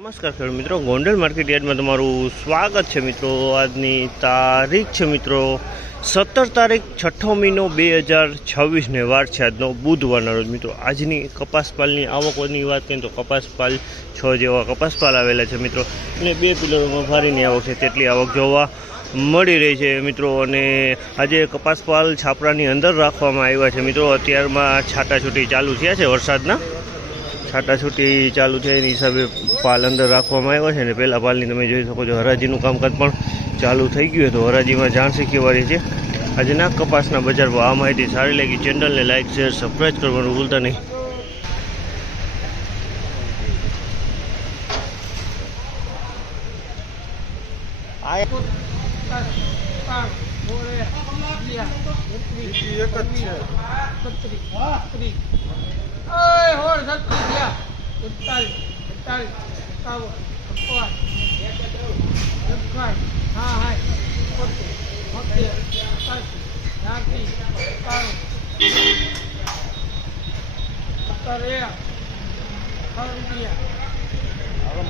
નમસ્કાર ખેડૂત મિત્રો, ગોંડલ માર્કેટ યાર્ડમાં તમારું સ્વાગત છે મિત્રો। આજની તારીખ છે મિત્રો 17 તારીખ 6 મહિનો 2026 વાર છે આજનો બુધવારના રોજ મિત્રો। આજની કપાસપાલની આવકોની વાત કરીએ તો કપાસપાલ 6 જેવા કપાસપાલ આવેલા છે મિત્રો, અને 2 પિલરોમાં ભારીની આવક છે તેટલી આવક જોવા મળી રહી છે મિત્રો। અને આજે કપાસપાલ છાપરાની અંદર રાખવામાં આવ્યા છે મિત્રો। અત્યારમાં છાટાછૂટી ચાલુ થયા છે, વરસાદના છાટાછૂટી ચાલુ છે એની હિસાબે પાલ અંદર રાખવામાં આવ્યા છે। અને પહેલાં પાલની તમે જોઈ શકો છો હરાજીનું કામકાજ પણ ચાલુ થઈ ગયું છે, તો હરાજીમાં જાણ શીખવાની છે આજના કપાસના બજાર ભાવ। આ માહિતી સારી લાગી, ચેનલને લાઇક શેર સબસ્ક્રાઈબ કરવાનું ભૂલતા નહીં।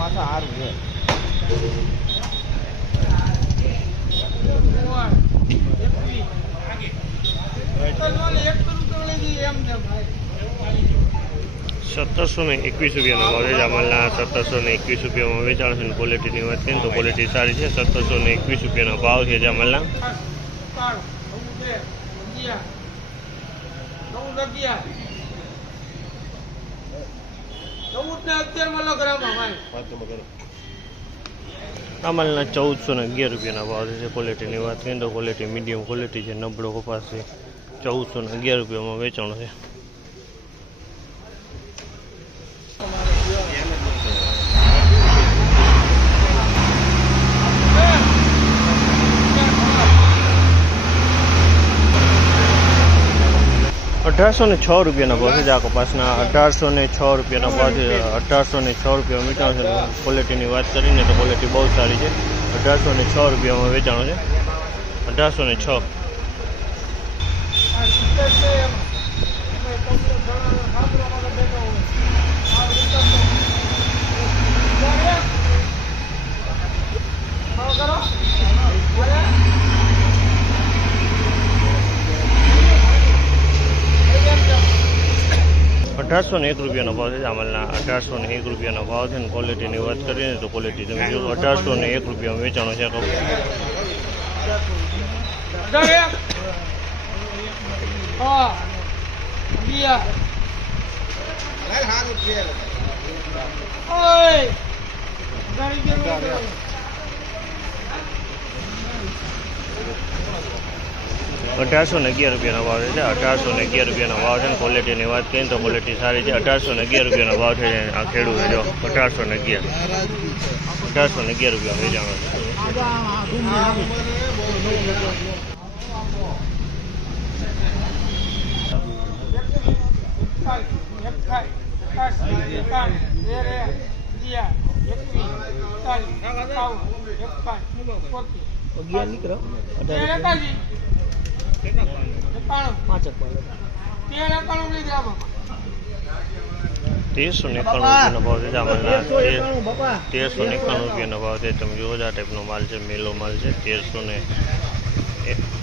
માથા હારું છે ₹1721 ભાવ છે જામલના। ₹1721 વેચાણ છે। ક્વોલિટીની વાત કરીએ તો ક્વોલિટી સારી છે। ₹1721 ભાવ છે જામલના। જામલના ₹1411 ભાવ છે। ક્વોલિટીની વાત કરીએ તો ક્વોલિટી મીડિયમ ક્વોલિટી છે, નબળો કપાસ છે। ₹1411 વેચાણ છે। ₹1806 ભાવ છે આ કપાસના। ₹1806 ભાવ છે। ₹1806 વેચાણ છે। ક્વોલિટીની વાત કરીને તો ક્વોલિટી બહુ સારી છે। ₹1806 વેચાણ છે। 1806। ₹1801 ભાવ છે જામલના। ₹1801 ભાવ છે। ક્વોલિટીની વાત કરીએ તો ક્વોલિટી તમે જો ₹1801 વેચાણો છે। ₹1811 ભાવ છે। ₹1811 ભાવ છે। ક્વોલિટીની વાત કરીએ તો ક્વોલિટી સારી છે। ₹1811 ભાવ છે આ ખેડૂત જો। ₹1811 વેચાણો છે। ₹1391 ભાવ છે જામલના। ₹1391 ભાવ છે। તમે જુઓ આ ટાઈપનો માલ છે, મેલો માલ છે। 1391